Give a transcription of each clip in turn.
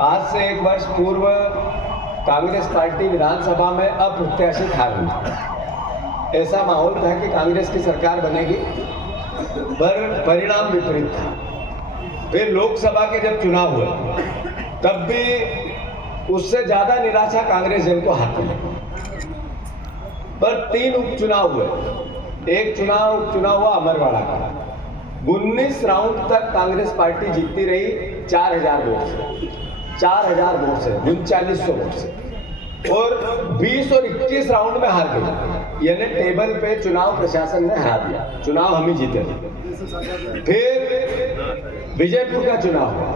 आज से 1 वर्ष पूर्व कांग्रेस पार्टी विधानसभा में अप्रत्याशित हार हुई। ऐसा माहौल था कि कांग्रेस की सरकार बनेगी, पर परिणाम विपरीत था। फिर लोकसभा के जब चुनाव हुए तब भी उससे ज्यादा निराशा कांग्रेस जन को हाथ में। पर 3 उपचुनाव हुए। एक उपचुनाव हुआ अमरवाड़ा का। 19 राउंड तक कांग्रेस पार्टी जीतती रही 4000 वोट से, 4000 वोट से, 3900 वोट से, और 20 और 21 राउंड में हार गई। यानी टेबल पे चुनाव प्रशासन ने हरा दिया, चुनाव हम ही जीते। फिर विजयपुर का चुनाव हुआ।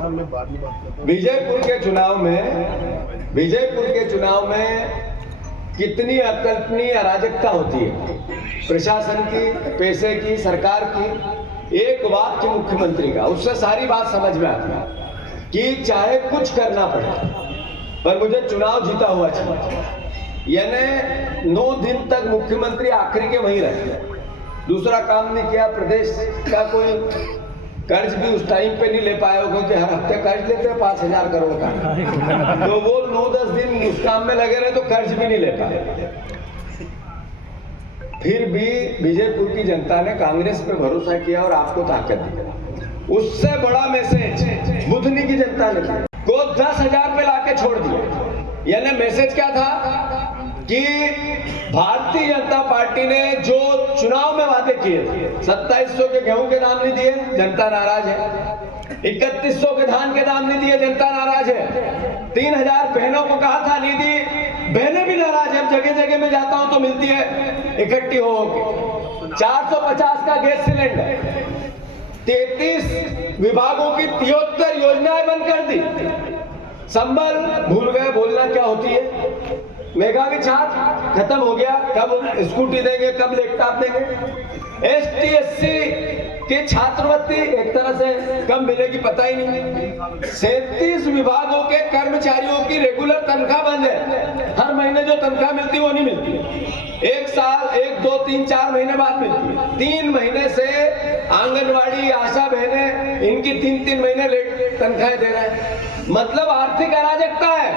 विजयपुर के चुनाव में कितनी अकल्पनीय अराजकता होती है प्रशासन की, पैसे की, सरकार की। एक वाक्य मुख्यमंत्री का, उससे सारी बात समझ में आती है कि चाहे कुछ करना पड़े पर मुझे चुनाव जीता हुआ चाहिए। यानी 9 दिन तक मुख्यमंत्री आखिरी के वहीं रहे, दूसरा काम नहीं किया। प्रदेश का कोई कर्ज भी उस टाइम पे नहीं ले पाया, क्योंकि हर हफ्ते कर्ज लेते हैं 5000 करोड़ का, तो वो 9-10 दिन उस काम में लगे रहे तो कर्ज भी नहीं ले पाए। फिर भी विजयपुर की जनता ने कांग्रेस पे भरोसा किया और आपको ताकत दी। उससे बड़ा मैसेज बुधनी की जनता ने को 10,000 पे लाके छोड़ दिया। यानी मैसेज क्या था कि भारतीय जनता पार्टी ने जो चुनाव में वादे किए थे, 2700 के गेहूं के दाम नहीं दिए, जनता नाराज है। 3100 के धान के दाम नहीं दिए, जनता नाराज है। 3000 बहनों को कहा था, नहीं दी, बहनें भी नाराज है। जगह जगह में जाता हूं तो मिलती है इकट्ठी हो के। 450 का गैस सिलेंडर, 33 विभागों की 73 योजनाएं बंद कर दी। संबल भूल गए बोलना क्या होती है। मेघावी छात्र खत्म हो गया, कब स्कूटी देंगे, कब लैपटॉप देंगे। ST SC के छात्रवृत्ति एक तरह से कब मिलेगी पता ही नहीं। 37 विभागों के कर्मचारियों की रेगुलर तनख्वाह बंद है। हर महीने जो तनख्वाह मिलती है वो नहीं मिलती, 1 साल 1, 2, 3, 4 महीने बाद मिलती है। 3 महीने से आंगनवाड़ी, आशा बहनें, इनकी 3-3 महीने लेट तनख्वाहें दे रहे हैं। मतलब आर्थिक अराजकता है।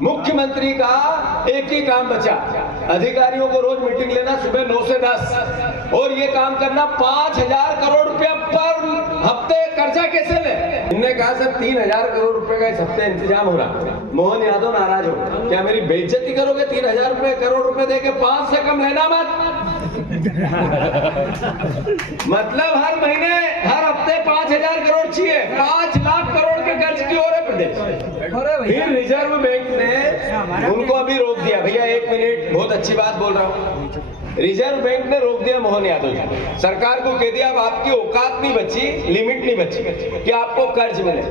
मुख्यमंत्री का एक ही काम बचा, अधिकारियों को रोज मीटिंग लेना सुबह 9 से 10, और ये काम करना 5000 करोड़ रुपया पर हफ्ते कर्जा कैसे ले। इन्होंने कहा सर 3000 करोड़ रुपए का इस हफ्ते इंतजाम हो रहा। मोहन यादव नाराज हो, क्या मेरी बेइज्जती करोगे? 3000 करोड़ रुपए देके 5 से कम लेना मत। मतलब हर महीने, हर हफ्ते 5000 करोड़ चाहिए। 5 लाख करोड़ के कर्ज की ओर है प्रदेश। फिर रिजर्व बैंक ने उनको अभी रोक दिया। भैया 1 मिनट, बहुत अच्छी बात बोल रहा हूँ। रिजर्व बैंक ने रोक दिया मोहन यादव जी। सरकार को कह दिया अब आपकी औकात नहीं बची, लिमिट नहीं बची कि आपको कर्ज मिले।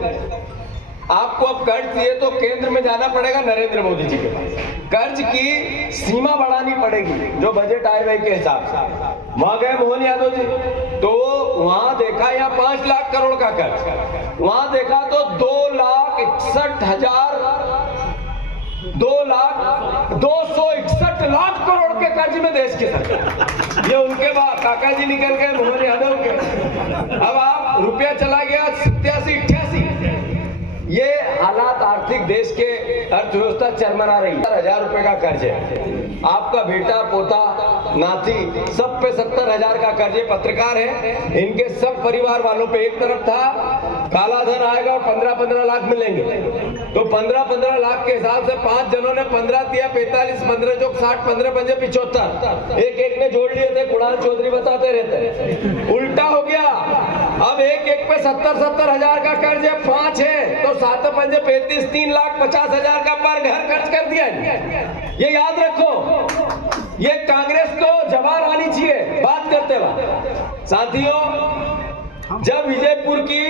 आपको अब कर्ज दिए तो केंद्र में जाना पड़ेगा नरेंद्र मोदी जी के पास, कर्ज की सीमा बढ़ानी पड़ेगी जो बजट आए हुए के हिसाब से। वहां गए मोहन यादव जी, तो वहां देखा यहाँ 5 लाख करोड़ का कर्ज, वहां देखा तो 2,61 लाख करोड़ के कर्ज में देश की सरकार। ये उनके बाद काका जी निकल गए मोहन यादव के। अब आप रुपया चला गया 87-88। ये हालात आर्थिक देश के अर्थव्यवस्था चरमरा रही है। 1000 रुपए का कर्ज है। आपका बेटा, पोता, नाती सब पे 70,000 का कर्ज है। पत्रकार है, इनके सब परिवार वालों पे एक तरफ था काला धन आएगा और 15-15 लाख मिलेंगे, तो 15-15 लाख के हिसाब से 5 जनों ने 15 दिया, 45, 15 जो 60, 15 पंजे 75, एक ने जोड़ लिए थे। कुणाल चौधरी बताते रहते, उल्टा हो गया। अब एक पे 70,000 का कर्ज है, 5 है तो 7 पंजे 35, 3,50,000 का पर घर खर्च कर दिया। ये याद रखो, ये कांग्रेस को जबान आनी चाहिए बात करते वक्त। साथियों, जब विजयपुर की,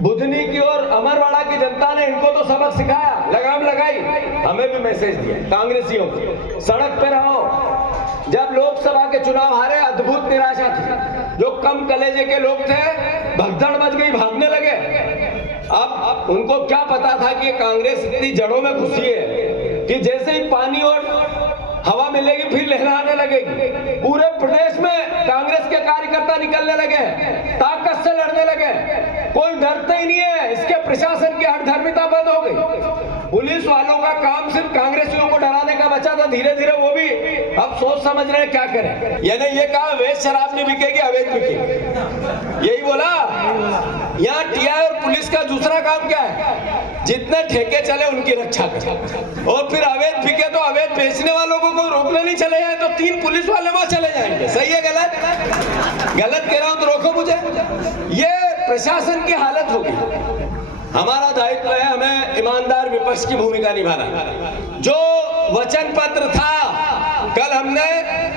बुधनी की और अमरवाड़ा की जनता ने इनको तो सबक सिखाया, लगाम लगाई, हमें भी मैसेज दिया कांग्रेसियों को, सड़क पे रहो। जब लोकसभा के चुनाव हारे अद्भुत निराशा थी। जो कम कलेजे के लोग थे भगदड़ मच गई, भागने लगे। अब उनको क्या पता था कि कांग्रेस इतनी जड़ों में घुसी है कि जैसे ही पानी और हवा मिलेगी फिर लहराने लगेगी। पूरे प्रदेश में कांग्रेस के कार्य कार्यकर्ता निकलने लगे, ताकत से लड़ने लगे, कोई डरते ही नहीं है। इसके प्रशासन की हठधर्मिता बंद हो गई। पुलिस वालों का काम सिर्फ कांग्रेसियों को डराने का बचा था, धीरे धीरे वो भी अब सोच समझ रहे हैं क्या करें। यानी ये कहा अवैध शराब नहीं बिकेगी, अवैध बिकेगी, यही बोला। यहाँ टीआई और पुलिस का दूसरा काम क्या है? जितने ठेके चले उनकी रक्षा करें, और फिर अवैध बिके तो अवैध बेचने वालों को कोई रोकने नहीं चले जाए तो 3 पुलिस वाले वहां चले जाएंगे। सही है गलत? गलत कह रहा हूं तो रोको मुझे। ये प्रशासन की हालत होगी। हमारा दायित्व है हमें ईमानदार विपक्ष की भूमिका निभाना। जो वचन पत्र था, कल हमने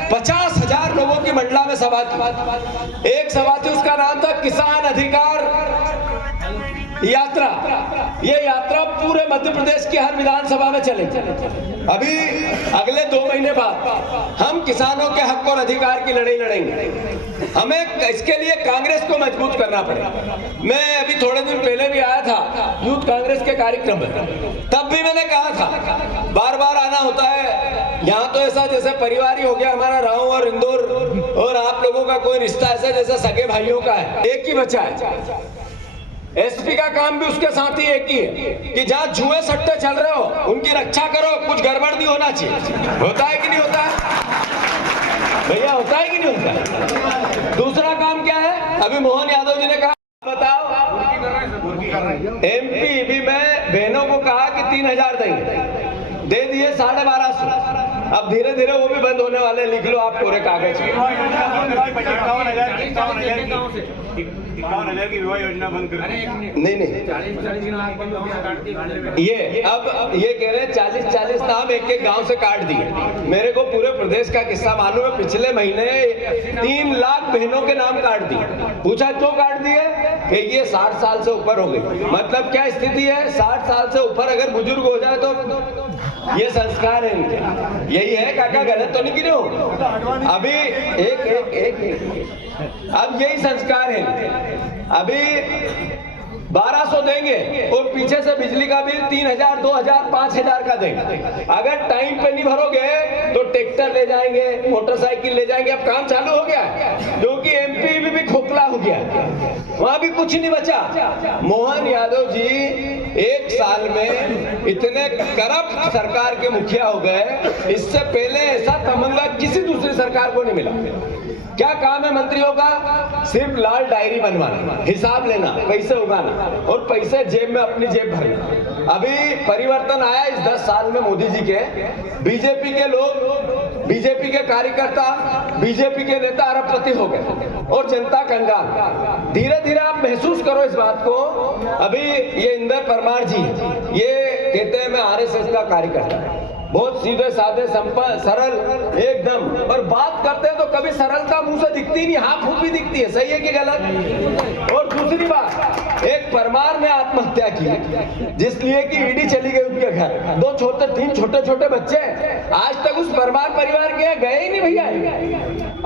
50,000 लोगों की मंडला में सभा की। एक सभा थी, उसका नाम था किसान अधिकार यात्रा। ये यात्रा पूरे मध्य प्रदेश की हर विधानसभा में चलेगी। अभी अगले 2 महीने बाद हम किसानों के हक और अधिकार की लड़ाई लड़ेंगे। हमें इसके लिए कांग्रेस को मजबूत करना पड़ेगा। मैं अभी थोड़े दिन पहले भी आया था यूथ कांग्रेस के कार्यक्रम में, तब भी मैंने कहा था बार बार आना होता है। यहाँ तो ऐसा जैसे परिवार ही हो गया हमारा, राव और इंदौर, और आप लोगों का कोई रिश्ता ऐसा जैसे सगे भाइयों का है। एक ही बच्चा है। एसपी का काम भी उसके साथ ही एक ही है कि जहाँ जुए सट्टे चल रहे हो उनकी रक्षा करो, कुछ गड़बड़ नहीं होना चाहिए। होता है कि नहीं होता है भैया? होता है कि नहीं होता है? दूसरा काम क्या है? अभी मोहन यादव जी ने कहा, बताओ एमपी भी मैं बहनों को कहा कि 3,000 देंगे, दे दिए 1250। अब धीरे धीरे वो भी बंद होने वाले। लिख लो आप पूरे कागज। 51,000 की विवाह योजना बंद कर। नहीं, ये अब ये कह रहे हैं 40 नाम एक गांव से काट दिए। मेरे को पूरे प्रदेश का किस्सा मालूम है। पिछले महीने 3 लाख बहनों के नाम काट दिए। पूछा क्यों काट दिए? कि ये 60 साल से ऊपर हो गई। मतलब क्या स्थिति है? 60 साल से ऊपर अगर बुजुर्ग हो जाए तो ये संस्कार है इनके। यही है काका, गलत तो नहीं की हो? अभी एक अब यही संस्कार है। अभी 1200 देंगे और पीछे से बिजली का बिल 3,000, 2,000, 5,000 का देंगे। अगर टाइम पे नहीं भरोगे तो ट्रैक्टर ले जाएंगे, मोटरसाइकिल ले जाएंगे। अब काम चालू हो गया क्योंकि एमपी भी खोखला हो गया, वहां भी कुछ नहीं बचा। मोहन यादव जी 1 साल में इतने करप्ट सरकार के मुखिया हो गए, इससे पहले ऐसा तमंगा किसी दूसरी सरकार को नहीं मिला। क्या काम है मंत्रियों का? सिर्फ लाल डायरी बनवाना, हिसाब लेना, पैसे उगाना और पैसे जेब में अपनी जेब भरना। अभी परिवर्तन आया इस 10 साल में मोदी जी के। बीजेपी के लोग, बीजेपी के कार्यकर्ता, बीजेपी के नेता अरबपति हो गए और जनता कंगाल। धीरे धीरे आप महसूस करो इस बात को। अभी ये इंदर परमार जी, ये कहते हैं मैं आरएसएस का कार्यकर्ता, बहुत सीधे साधे सरल एकदम, और बात करते हैं तो कभी सरलता मुंह से दिखती नहीं, हाँ फूट भी दिखती है। सही है कि गलत? और दूसरी बात, एक परमार ने आत्महत्या की जिसलिए कि ईडी चली गई उनके घर। 3 छोटे छोटे बच्चे, आज तक उस परमार परिवार के गए ही नहीं भैया।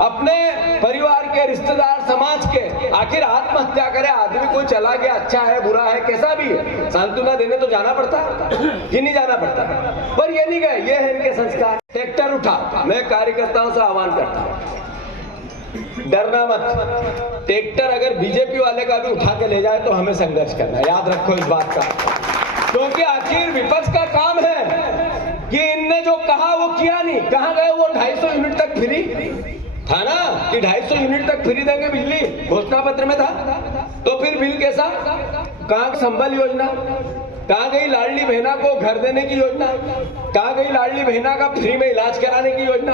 अपने परिवार के, रिश्तेदार, समाज के, आखिर आत्महत्या करे आदमी, कोई चला गया, अच्छा है बुरा है कैसा भी है, सांत्वना देने तो जाना पड़ता कि नहीं जाना पड़ता? पर ये नहीं गए। ये है इनके संस्कार। ट्रैक्टर उठा, मैं कार्यकर्ताओं से आह्वान करता हूं, डरना मत। ट्रैक्टर अगर बीजेपी वाले का भी उठा के ले जाए तो हमें संघर्ष करना, याद रखो इस बात का। क्योंकि आखिर विपक्ष का काम है कि इनने जो कहा वो किया नहीं। कहां गए वो? 250 यूनिट तक फ्री था ना, कि 250 यूनिट तक फ्री देंगे बिजली, घोषणा पत्र में था। तो फिर बिल कैसा? कहां संबल योजना? कहां गई लाडली बहना को घर देने की योजना? कहां गई लाडली बहना का फ्री में इलाज कराने की योजना?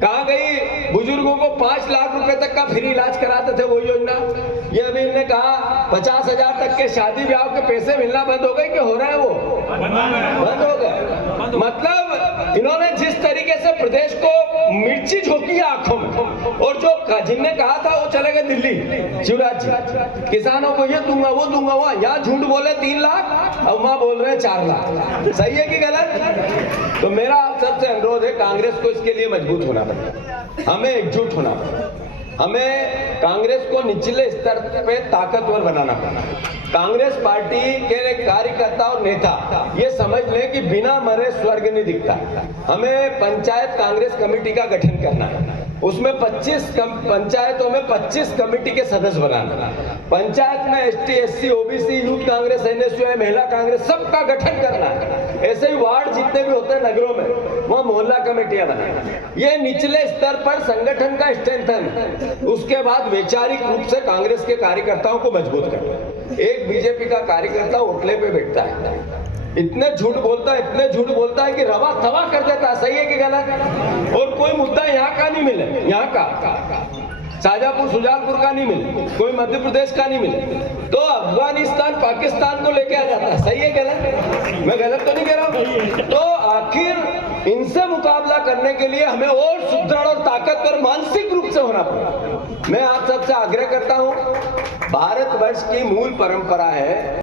कहां गई बुजुर्गों को 5 लाख रुपए तक का फ्री इलाज कराते थे वो योजना? ये अभी इन्होंने कहा 50,000 तक के शादी ब्याह के पैसे मिलना बंद हो गए कि हो रहे हैं? वो बंद हो गए। मतलब इन्होंने जिस तरीके से प्रदेश को मिर्ची झोंकी आंखों में, और जो जिनने कहा था वो चले गए दिल्ली, शिवराज जी, किसानों को ये दूंगा वो दूंगा, वहां यहाँ झूठ बोले 3 लाख और वहां बोल रहे हैं 4 लाख। सही है कि गलत? तो मेरा आप सबसे अनुरोध है, कांग्रेस को इसके लिए मजबूत होना पड़ेगा, हमें एकजुट होना पड़ेगा। हमें कांग्रेस को निचले स्तर पे ताकतवर बनाना पड़ेगा। कांग्रेस पार्टी के कार्यकर्ता और नेता ये समझ लें कि बिना मरे स्वर्ग नहीं दिखता। हमें पंचायत कांग्रेस कमेटी का गठन करना है उसमें 25 पंचायतों में 25 कमेटी के सदस्य बनाना, पंचायत में ST, SC, OBC, youth Congress, NSUI, महिला कांग्रेस सबका गठन करना है। ऐसे ही वार्ड जितने भी होते हैं नगरों में, वहाँ मोहल्ला कमेटियां बनाना। ये निचले स्तर पर संगठन का स्ट्रेंथन है। उसके बाद वैचारिक रूप से कांग्रेस के कार्यकर्ताओं को मजबूत करना। एक बीजेपी का कार्यकर्ता होटले पे बैठता है, इतने झूठ बोलता है कि रवा तवा कर देता है। सही है कि गलत? और कोई मुद्दा यहाँ का नहीं मिले, यहाँ का शाजापुर सुजालपुर का नहीं मिले, कोई मध्य प्रदेश का नहीं मिले, तो अफगानिस्तान पाकिस्तान को लेके आ जाता है। सही है गलत? मैं गलत तो नहीं कह रहा हूँ? तो आखिर इनसे मुकाबला करने के लिए हमें और सुदृढ़ और ताकतवर मानसिक रूप से होना पड़ेगा। मैं आप सबसे आग्रह करता हूँ, भारतवर्ष की मूल परंपरा है